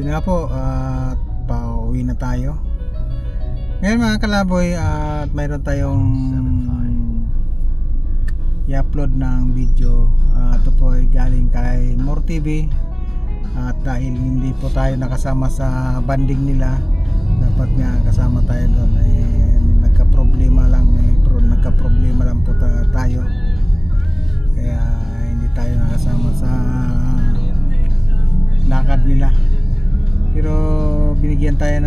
yun nga po, at pauwi na tayo. Ngayon mga kalaboy, at mayroon tayong i-upload ng video. Ito po ay galing kay More TV. At dahil hindi po tayo nakasama sa banding nila, dapat nga kasama tayo doon. Nagka-problema lang po tayo, kaya hindi tayo nakasama sa lakad nila. Pero binigyan tayo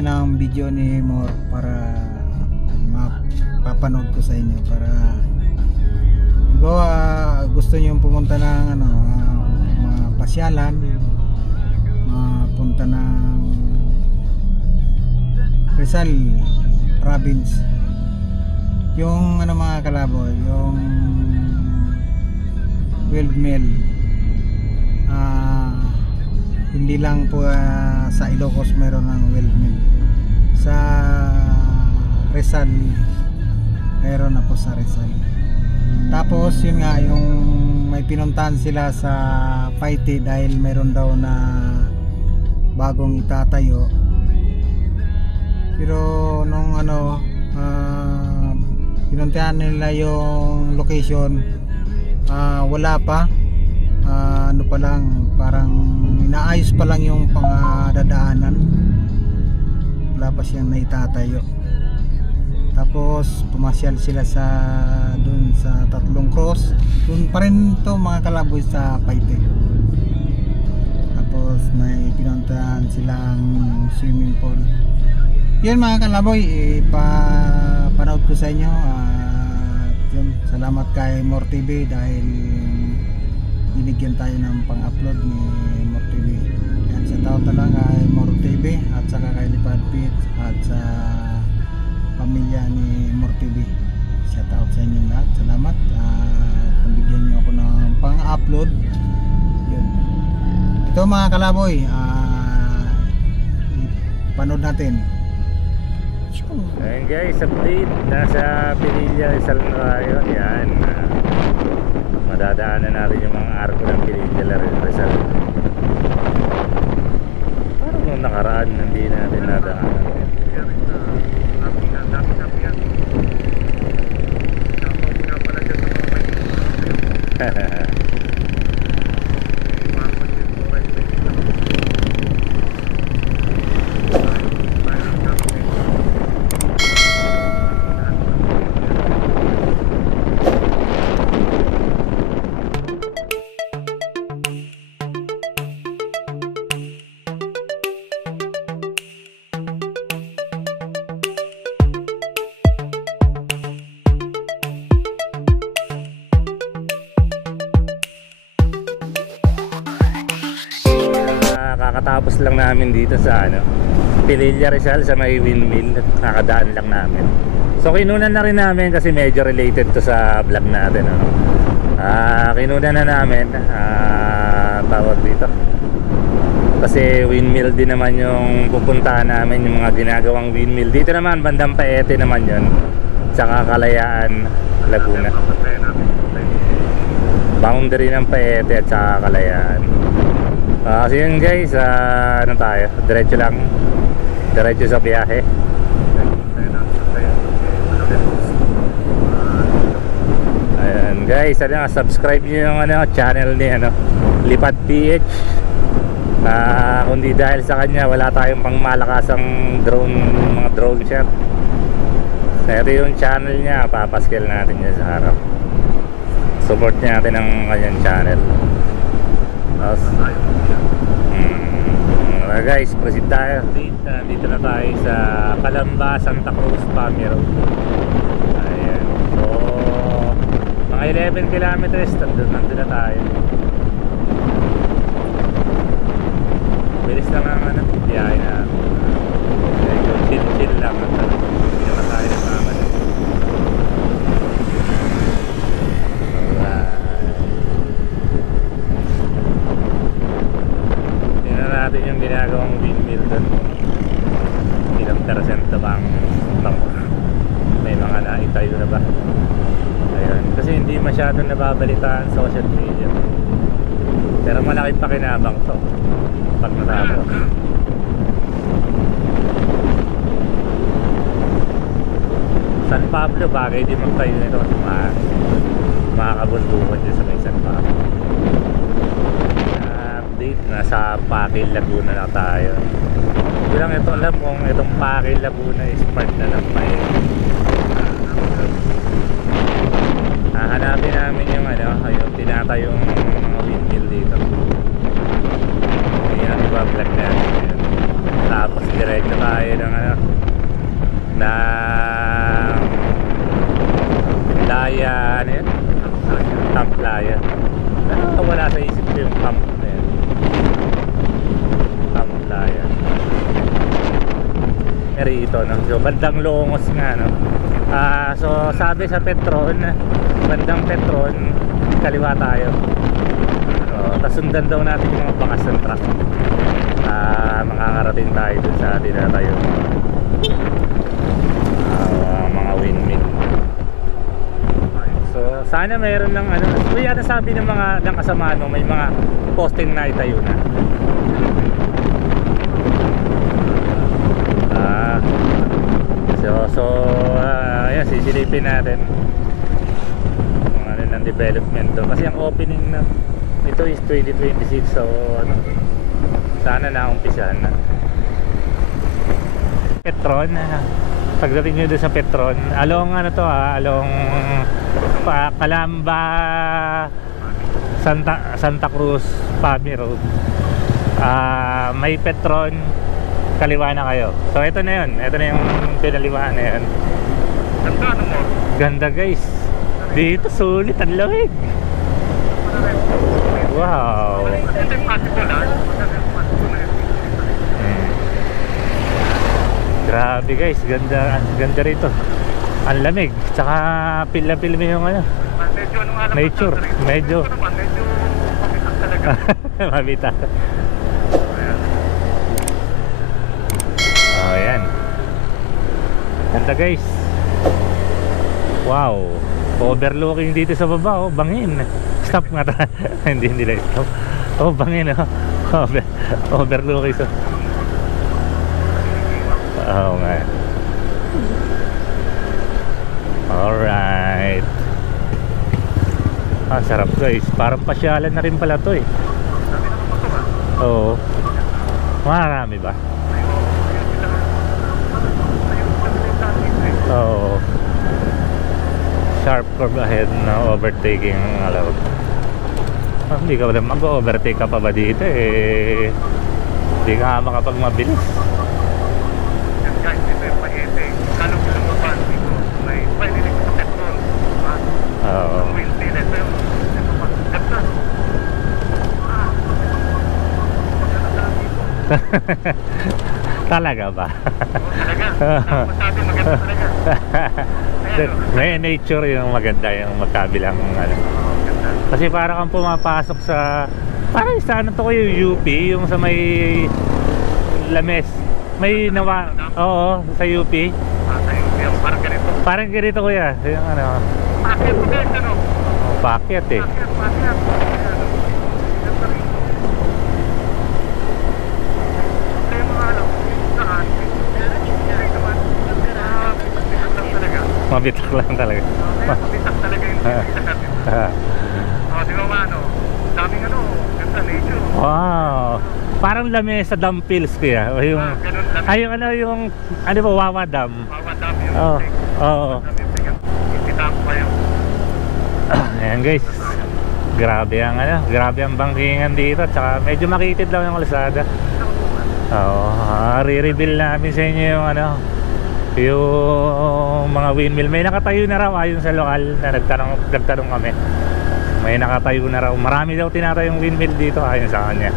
ng video ni More para mapapanood ko sa inyo, para gusto nyo pumunta ng mapasyalan, mapunta ng Rizal Province. Yung mga kalaboy, yung windmill, hindi lang po sa Ilocos mayroon ng windmill, sa Rizal mayroon na po sa Rizal. Tapos yun nga, yung may pinuntahan sila sa Paite dahil mayroon daw na bagong itatayo. Pero nung pinuntahan nila yung location, wala pa, pa lang, parang inaayos pa lang yung pangdadaanan, wala pa siyang naitatayo. Tapos pumasyal sila dun sa Tatlong Cross, dun pa rin to mga kalaboy, sa Paite. Tapos may pinuntahan silang swimming pool. Yun mga kalaboy, panood ko sa inyo. Yun, salamat kay More TV dahil binigyan tayo ng pang-upload ni More TV. Yan, sa tao lang kay More TV at saka kay Lipad Pit at sa pamilya ni More TV. Shout out sa inyo lahat. Salamat at nabigyan niyo ako ng pang-upload. Yun. Ito mga kalaboy, panood natin. Ayun guys, update. Nasa Pinilla Rizal na tayo. Yan, madadaanan natin yung mga arko ng Pinilla Rizal. Parang nung nakaraan hindi natin nadaanan. Kakatapos lang namin dito sa Pinilla Rizal sa may windmill. Kakadaan lang namin. So kinunan na rin namin kasi medyo related to sa vlog natin. Kinunan na namin, tawag dito, kasi windmill din naman yung pupuntahan namin, yung mga ginagawang windmill. Dito naman bandang Paete naman yun, tsaka Kalayaan, Laguna. Boundary ng Paete at saka Kalayaan. So yun guys, tayo, diretso lang, diretso sa biyahe. Ayan guys, subscribe nyo yung channel ni Lipad PH. Kundi dahil sa kanya wala tayong pangmalakasang mga drone shot. Ito yung channel niya, papaskil natin niya sa harap. Support natin ang kanyang channel. Guys, proceed tayo. Dito na tayo sa Calamba, Santa Cruz, Pami Road. Ayan. So mga 11 kilometers nandun na tayo. Bilis lang ang biyahe na. Chill lang. Hindi naman tayo nagmamadali. Tingnan natin yung ginagawang windmill doon. Ilang % bang may mga naitayo na ba? Ayun. Kasi hindi masyadong nababalitaan sa social media. Pero malaking pakinabang to pag natapos. San Pablo, bagay din magtayo nito kasi makakabundukan din sa may San Pablo. Update, nasa Pakil Laguna na tayo. Hindi lang ito alam kung itong Pakil Laguna is part na ng may hahanapin namin yung yung tinatayong mga windmill dito. Yan, iba-vlog natin yun. Tapos diretso tayo ng na Playa, ano yun? Camp Playa. Wala sa isip ko yung camp na yun. Camp Playa. Rito, no? So, bandang Longos nga, no? So, sabi sa Petron, bandang Petron, kaliwa tayo. Tapos sundan daw natin yung mga bakas ng truck. Makakarating tayo dun sa tinatayong mga windmill. So sana mayroon ng kuya nasabi ng mga ng kasamaan mo, may mga posting na itayo na. Ayan, sisilipin natin kung ano ng development doon. Kasi ang opening na ito is 2026, so sana naumpisahan na. Petron, pagdating nyo doon sa Petron, along along Calamba, Santa Cruz, Pami Road, may Petron, kaliwa na kayo. So ito na yun, ito na yung pinaliwahan na yun. Ganda mo? Ganda guys, dito sulit ang lamig. Wow. Grabe guys, ganda rito. Ang lamig, tsaka pila-pila yung nature, medyo mabita. Ayan. Ganda guys. Wow. Overlooking dito sa baba, bangin. Stop nga ta. hindi lang stop. Bangin overlooking so. Nga. Alright. Sarap guys. Parang pasyalan na rin pala to eh. Oo. Marami ba? Oo. Sharp curve ahead na overtaking allowed. Hindi ka ba mag-overtake ka pa ba dito eh? Hindi ka makapagmabilis. Oo. Talaga ba? Masabi maganda talaga. May nature yung maganda, yung magkabilang Kasi parang kang pumapasok sa parang sa to yung UP, yung sa may Lames. May oo, sa UP. Sa UP, parang ganito. Parang ganito kuya, yung Paakyat ko guys, paakyat eh. Paakyat. Mabitak lang talaga. Mabitak talaga yung di ba daming ganda nature. Wow. Parang Lamesa Dam Pills kaya. Yung yung ba Wawa Dam. Wawa Dam yun. Oo. Ipitan ko kayo. Ayan guys. Grabe ang bangkingan dito. Tsaka medyo makitid lang yung kalsada. Re-reveal namin sa inyo yung yung mga windmill. May nakatayo na raw ayon sa lokal na nagtanong kami. May nakatayo na raw. Marami daw tinatayong windmill dito ayon sa kanya.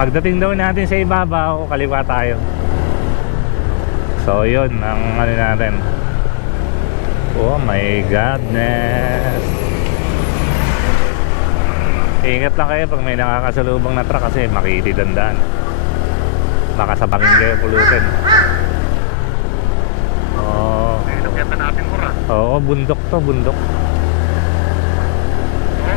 Pagdating daw natin sa ibabaw, kaliwa tayo. So yun ang natin. Oh my godness. Ingat lang kayo pag may nakakasalubong na truck kasi makitid ang daan. Baka sa bangin kayo pulutin. Oo, bundok to, bundok.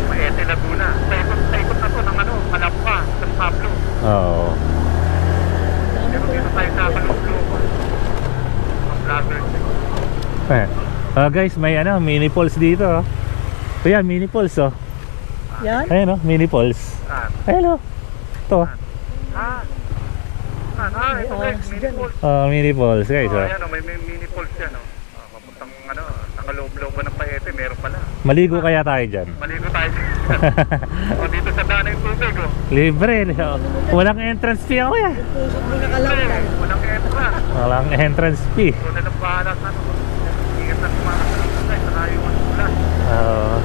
Paete, Laguna. Sa ikot na to ng ano, Calamba, San Pablo. Oo. Pero dito tayo sa Caloocan. Ang vloggers. Guys, may ano, mini falls dito. Oh. Kuya, mini falls oh. Yan? Ayun oh, mini falls. Ayun oh. Ito. Ito guys, mini falls. Mini falls guys oh. Ayan, may mini falls yan. Papuntang ano, nakaloob-looban ng Paete, meron pala. Maligo kaya tayo dyan? Maligo tayo dyan. Dito sa daan ng tubig oh. Libre. Oh. Walang entrance fee ako ya. Pusok mo nakalangkay. Walang entrance. Walang entrance fee. Ito na lang bahala sa ano. Ingat na kumakasalit tayo, saka yung ano ulan. Oo.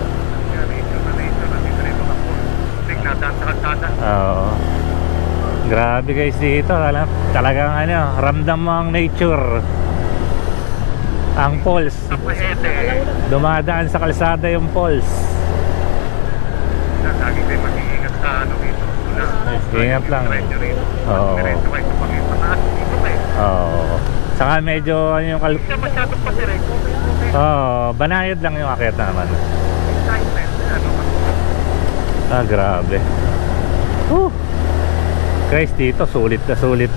Nandito na yung mga pool. Nadaan sa kalsada. Oo. Grabe guys dito. Talagang ano, ramdam mo ang nature. Ang falls. Sa Paete. Dumadaan sa kalsada yung falls. Lagi tayo mag-iingat sa ano dito. Ingat lang. Oo. Diretso kayo sa pataas dito eh. Oo. Saka medyo ano yung Hindi siya masyadong pasirek. banayad lang yung akyat naman. Excitement. Grabe. Guys, dito sulit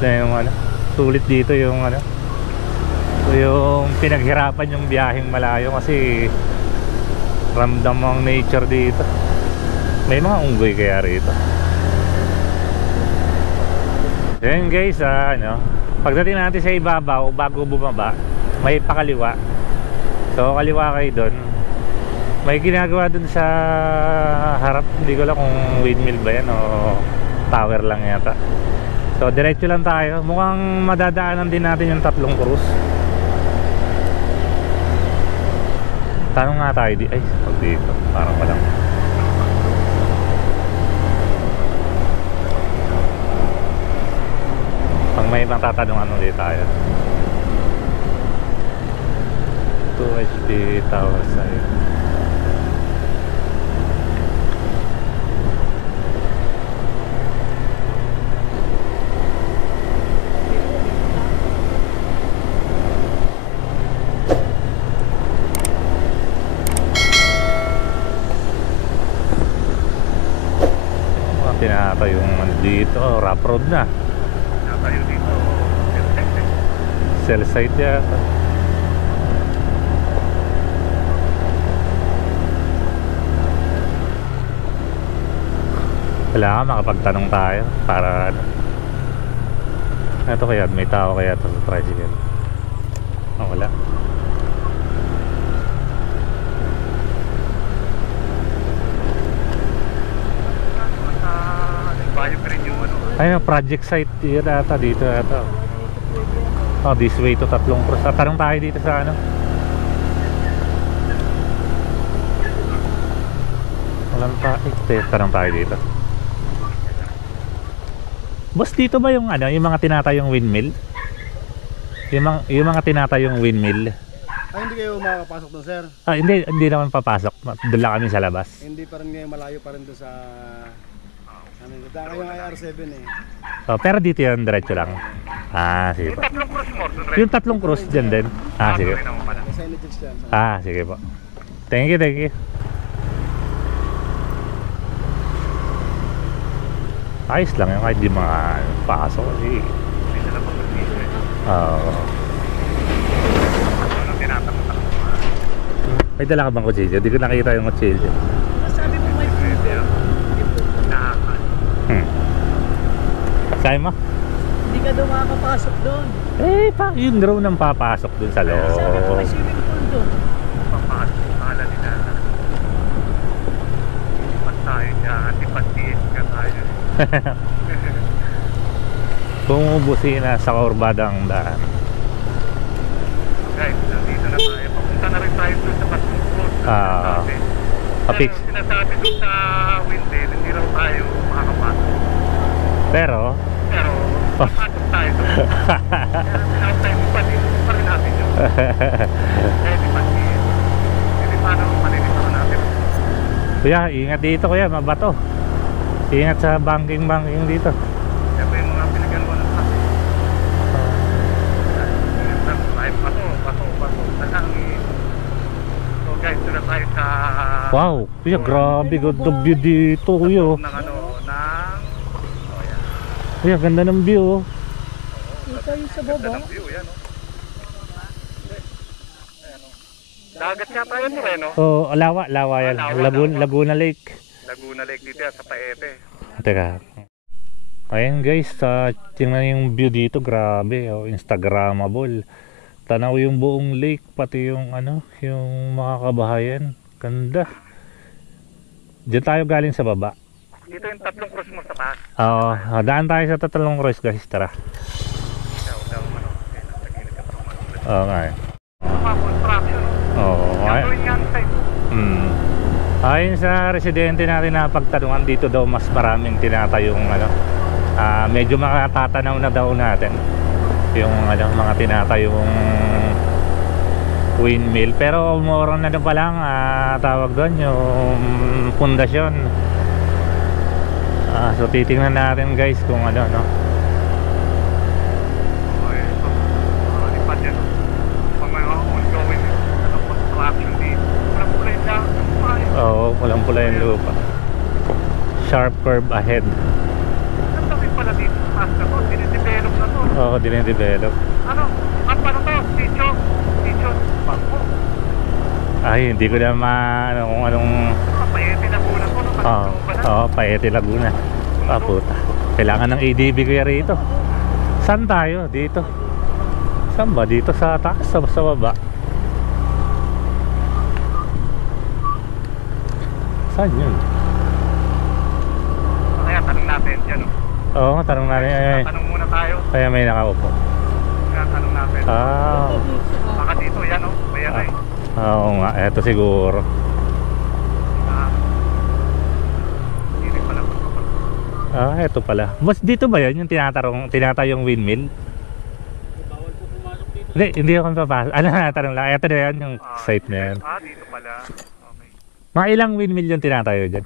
na yung ano. Sulit dito yung ano. Yung pinaghirapan yung biyaheng malayo kasi ramdam mo ang nature dito. May mga unggoy kaya rito. Yan guys, ano, pagdating natin sa ibabaw, bago bumaba, may pakaliwa. So kaliwa kayo doon. May ginagawa doon sa harap, hindi ko lang kung windmill ba yan o tower lang yata. So diretso lang tayo. Mukhang madadaanan din natin yung tatlong cruise. Tanong nga tayo di. Ay, pag dito, parang walang. Pag may matatanungan ulit tayo. 2 HP tower side. Tinata yung dito, rough road na. Tayo dito. Cell site yata. Kailangan makapagtanong tayo para ano. Ito kaya, may tao kaya ito sa tricycle. Wala. Ayun, project site yun ata dito ata. This way to Tatlong Cruz. Tanong tayo dito sa ano. Walang tanong tayo dito. Boss, dito ba yung ano, yung mga tinatayong windmill? Yung mga tinatayong windmill. Hindi kayo makapasok doon, sir? Hindi naman papasok. Doon lang kami sa labas. Hindi pa rin ngayon, malayo pa rin doon sa kayo ng IR7 eh. Pero dito yun, diretso lang. Sige po. Yung tatlong cross dyan din. Sige. Signages dyan. Sige po. Thank you. Ayos lang yun, kahit di mga pasok kasi. May dala ka bang kutsilyo? Di ko nakita yung kutsilyo. Sabi mo may Sabi mo? hindi ka daw makakapasok doon. Yung drone ang papasok dun sa loob. Sabi mo may swimming pool doon. Papasok pala nila. Ipat tayo dyan. Ipat-tiis ka tayo. Bumubusina sa kurbadang daan. Guys, nandito na tayo. Papunta na rin tayo doon sa Tatlong Cruz. Kapit. Sinasabi doon sa windmill, hindi raw tayo makakapasok. Pero papasok tayo doon. Kaya sinasabi tayo, ipat-tiis pa rin natin yun. Ipat-tiis. Hindi paano malilitaran natin. Kuya, ingat dito kuya, mabato. Ingat sa banking dito. Siyempre yung mga pinagano ng taxi. Pato. Talang guys, doon na tayo sa Wow, kuya, grabe ganda view dito, kuya. ng ano, ng oh yan. Kuya, ganda ng view. Oh. Ito yung sa Ganda baba. ng view, yan oh. Ayan, oh. Dagat yata yun eh, no? Oh, lawa yan. Laguna Lake. Laguna Lake dito yan, sa Paete. Teka. Ayan guys, tingnan yung view dito, grabe, oh, instagramable. Tanaw yung buong lake, pati yung ano, yung mga kabahayan. Ganda. Diyan tayo galing sa baba. Dito yung tatlong cross mo sa taas. Oo, daan tayo sa tatlong cross guys, tara. Daw ano. Okay, nasa gilid ka pa naman. Oo nga eh. Mga construction. Oo, Gagawin nga ang site. ayon sa residente natin na pagtanungan, dito daw mas maraming tinatayong ano, medyo makatatanaw na daw natin yung ano, mga tinatayong windmill, pero more on ano pa lang, tawag doon yung pundasyon. So titingnan natin guys kung ano, no. Okay, so lipad yan. Pag may ongoing construction dito. Walang pula yung lang. Oo, walang pula yung lupa. Sharp curve ahead. Ang dami pala dito sa taas na to. Dinidevelop na to. Oo, dinidevelop. Ano? Ano to? Sitio? Sitio? Bangko? Ay, hindi ko na ano kung anong... Paete Laguna po. Oo, Paete Laguna. Puta. Kailangan ng ADB kuya rito. Saan tayo? Dito. Saan ba? Dito sa taas, sa baba. Saan yun? Kaya tanong natin dyan. Oo, tanong natin. Ay, Tanong muna tayo. kaya may nakaupo. Kaya tanong natin. Baka dito yan o. Bayan na eh. Oo nga, eto siguro. Hindi pala. Eto pala. Mas dito ba yan yung tinatayong windmill? Hindi ako papasok. Ano na, tanong lang. Eto na yan, yung site na yan. Dito pala. Okay. Mga ilang windmill yung tinatayo dyan?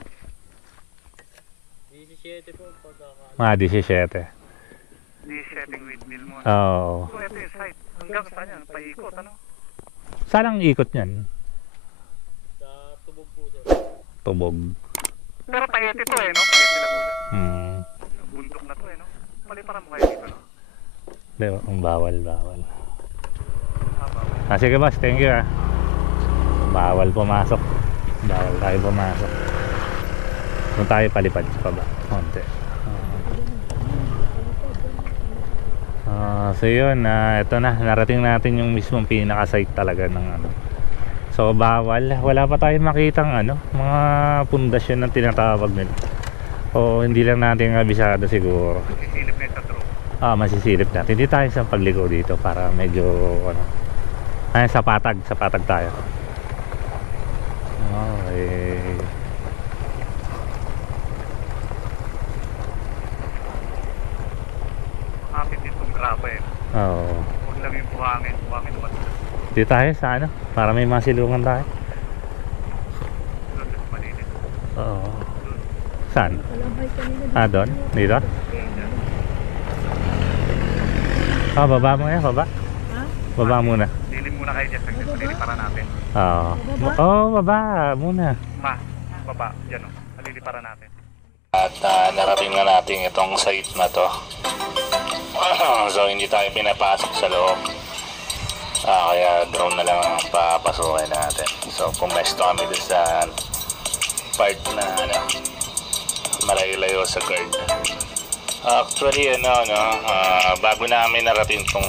17 po. Mga 17. 17 windmill mo. Oo. So ito yung site. Hanggang saan yan? Paikot ano? Saan ang ikot niyan? Sa tubog po sir. Tubog. Pero Paete to eh no? Paete Laguna. Bundok na to eh no? Paliparan mo kayo dito no? Hindi, ang bawal. Sige boss, thank you Bawal pumasok. Bawal tayo pumasok. Kung tayo palipad sa baba. Konti. So yun, ito na, narating natin yung mismong pinaka-site talaga ng ano. So bawal, wala pa tayong makitang ano, mga pundasyon na tinatawag nila. O hindi lang natin abisado siguro. Sisilip na ito true. Masisilip natin. Hindi tayo sa pagligo dito para medyo ano. Sa patag tayo. Okay. Kapit itong graba eh. Oo. Huwag lang yung buhangin naman. Dito tayo sa ano, para may masilungan tayo. Doon sa malinis. Oo. Saan? Kalambay kanina. Doon? Dito? Baba mo yan, baba. Ha? Baba muna. Dilim muna kayo dyan. Saglit para natin. Baba muna. Baba. Dyan o. Aliliparan natin. At narating na natin itong site na to. So hindi tayo pinapasok sa loob. Kaya drone na lang ang papasukin natin. So pumesto kami dun sa part na ano, malayo-layo sa guard. Actually bago namin narating tong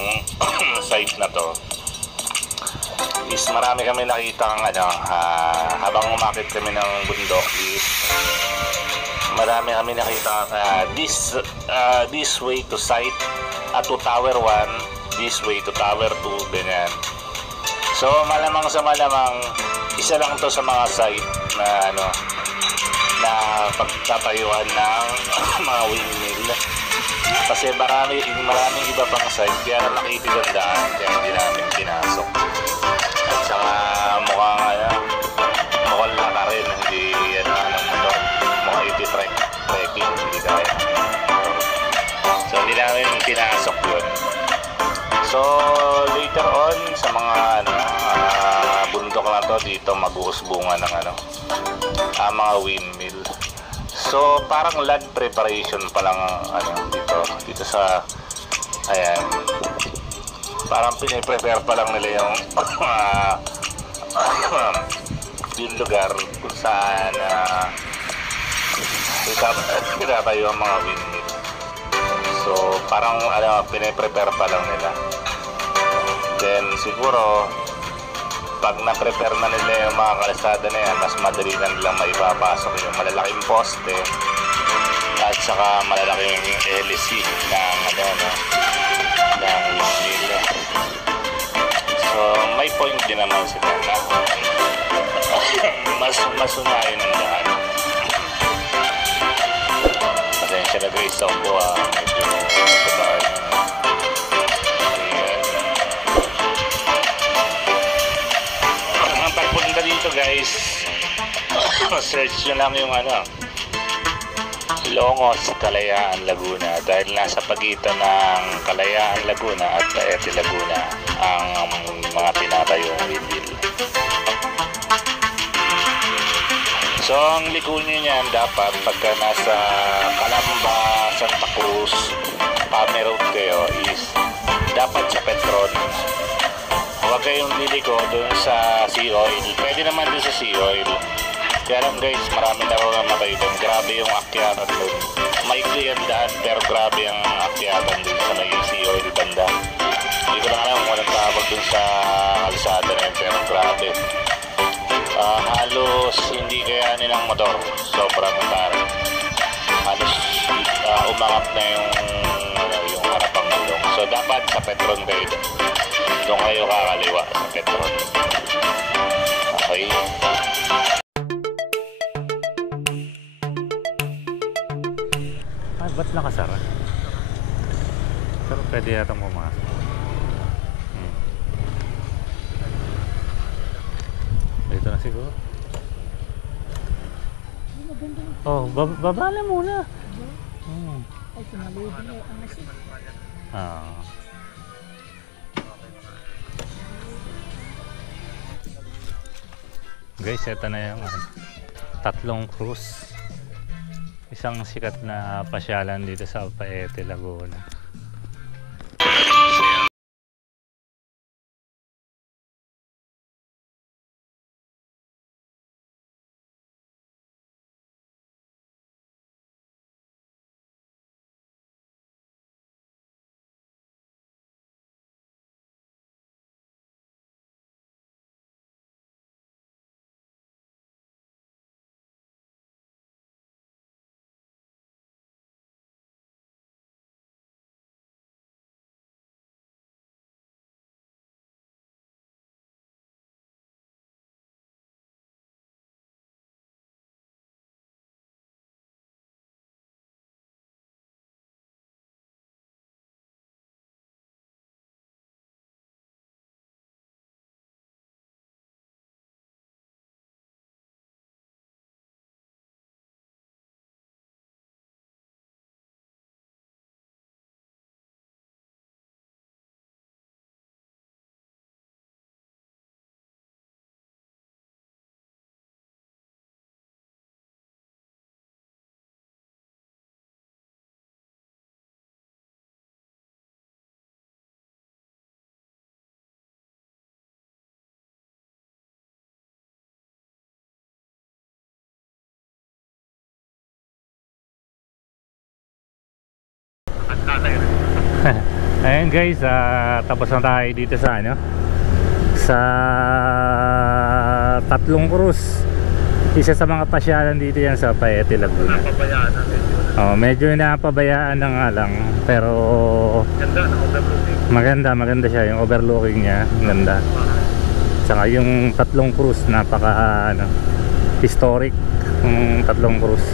site na to is marami kami nakita habang umakit kami ng bundok is marami kami nakita this way to site to tower 1, this way to tower 2, ganyan. So malamang sa malamang isa lang to sa mga site na na pagtatayuan ng mga windmill. Kasi maraming iba pang site kaya nakitidandaan kaya hindi namin pinasok. At saka mukhang laka rin, hindi mukhang trekking, hindi kaya. So hindi namin pinasok yun. So later on sa mga bundok na to siguro dito mag-uusbungan ng mga windmill. So parang land preparation pa lang dito sa ayan. Parang piniprepare pa lang nila yung yung lugar kung saan itatayo ang mga windmill. So parang piniprepare pa lang nila. Then siguro pag na-prepare na nila yung mga kalsada na yan, mas madali na nilang maipapasok yung malalaking poste at saka malalaking LC ng windmill. So may point din naman sila na mas unahin ang lahat. Pasensya na guys ako medyo patay. Ang pagpunta dito guys, search nyo lang yung Longos, Kalayaan, Laguna, dahil nasa pagitan ng Kalayaan, Laguna at Paete, Laguna ang mga tinatayong windmill. So ang liko nyo niyan dapat pagka nasa Calamba, Santa Cruz, Pame Road kayo is dapat sa Petron. Huwag kayong liliko doon sa Sea Oil. Pwede naman doon sa Sea Oil. Kaya lang guys, marami na rin namatay doon. Grabe yung akyatan doon. Maikli ang daan pero grabe ang akyatan doon sa may Sea Oil banda. Hindi ko lang alam kung anong tawag doon sa kalsada na yun pero grabe. Halos hindi kayanin ng motor. Sobrang tarang. Halos umangat na yung harapang gulong. So dapat sa Petron kayo doon kayo kakaliwa sa Petron. Okay. Ba't nakasara? Pero pwede yatang pumasok. Dito na siguro. Oh, baba na muna. Ay, sinalubin na ang asin. Guys, ito na yung tatlong cruise. Isang sikat na pasyalan dito sa Paete, Laguna. Ayan guys, tapos na tayo dito sa sa tatlong cruise. Isa sa mga pasyalan dito yan sa Paete, Laguna. Napabayaan na medyo. Medyo napabayaan na nga lang, pero Ganda ng overlooking. maganda siya, yung overlooking niya, ganda. Saka yung tatlong cruise, napaka historic yung tatlong cruise.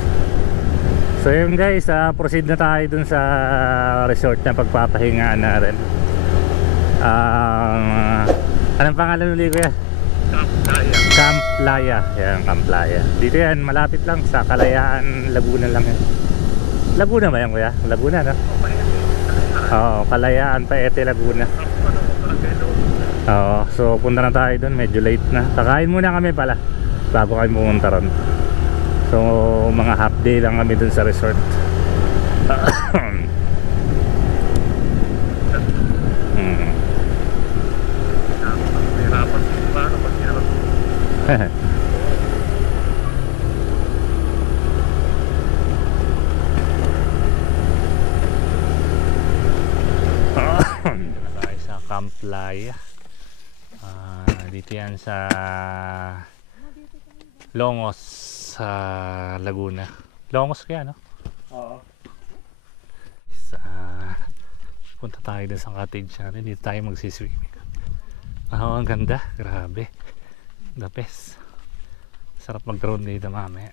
So yun guys, proceed na tayo dun sa resort na pagpapahingaan natin. Anong pangalan ulit kuya? Camp Playa. Yan, Camp Playa. Dito yan, malapit lang sa Kalayaan, Laguna lang yan. Laguna ba yan kuya? Laguna no? Oo, Kalayaan, Paete, Laguna. Oo, so punta na tayo doon, medyo late na. Kakain muna kami pala bago kami pumunta ron. So mga half day lang kami doon sa resort. Hirapan ba? Kapag hirap. Dito na tayo sa Camp Playa. Dito yan sa Longos sa Laguna. Longos kaya, no? Oo. Punta tayo dun sa cottage natin. Dito tayo magsiswimming. Ang ganda, grabe. The best. Sarap mag-drone dito mamaya.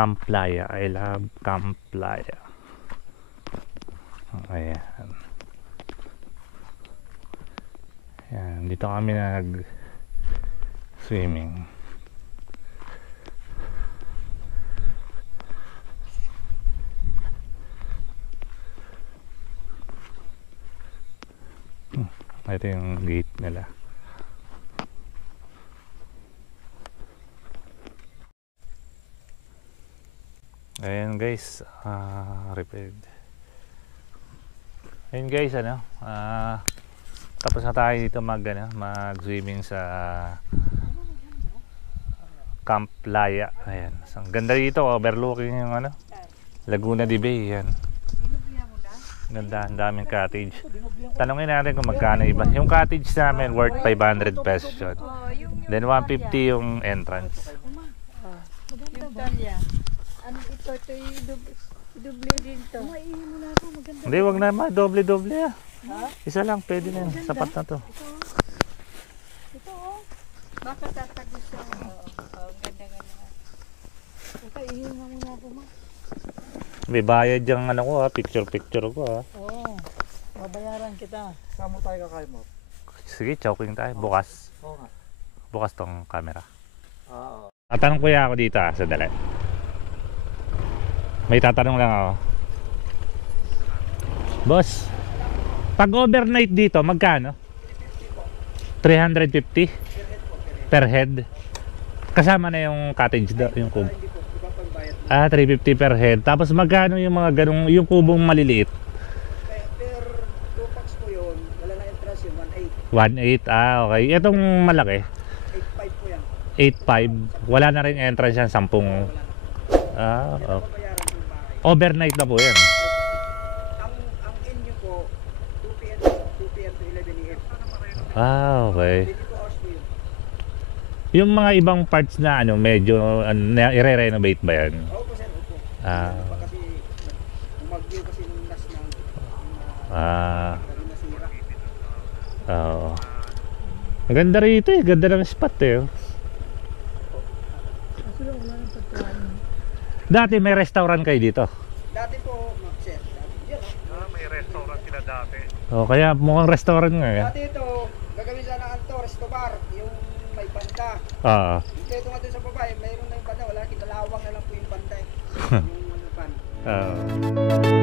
Camp Playa. I love Camp Playa. Ayan. Ayan, dito kami nag swimming. Ito yung gate nila. Ayan guys, repaired. Ayan guys, tapos na tayo dito mag swimming sa Camp Playa. Ayan, ang ganda dito, overlooking yung Laguna de Bay. Ayan, ganda, ang daming cottage. Tanungin natin kung magkano iba. Yung cottage namin worth 500 pesos yun. Then 150 yung entrance. Yung talya. Ano ito? Ito yung doble din to. Maihin mo na ako. Maganda. Hindi, wag na doble-doble ah. Isa lang, pwede na yun. Sapat na to. Ito oh. Baka tatagos siya. Oo, ganda. Ito, ihin mo muna ako ma. May bayad yung picture ko ah. Oo. Babayaran kita. Saan mo tayo kakain mo? Sige, choking tayo. Bukas. Oo nga. Bukas tong camera. Oo. Tatanong kuya ako dito sandali. May tatanong lang ako. Boss, pag overnight dito, magkano? 350 per head. Kasama na yung cottage yung kubo. 350 per head. Tapos magkano yung mga ganung yung kubong maliliit? Per 2 packs po yun. Wala na entrance yun. 1.8. Okay. Itong malaki? 1.8. 8.5 po yan. 8.5. Wala na rin entrance yan, 10. Okay. Babayaran po yung bahay. Overnight na po yan. Ang inyo po, 2 p.m. to 11 a.m. Okay. 22 hours po yun. Yung mga ibang parts na medyo i-renovate ba yan? Oo po sir, opo. Kasi umagyo kasi nung last na nasira. Oo. Ang ganda rito eh. Ganda ng spot eh. Kasi wala nang pagkain. Dati may restaurant kayo dito. Dati po, sir, yan. May restaurant sila dati. Kaya mukhang restaurant nga eh. Dati ito, gagawin sana ang resto bar, yung may banda. Oo. Ito nga doon sa babae, mayroon na yung banda, wala, kinalawang na lang po yung banda eh. Yung pan. Oo.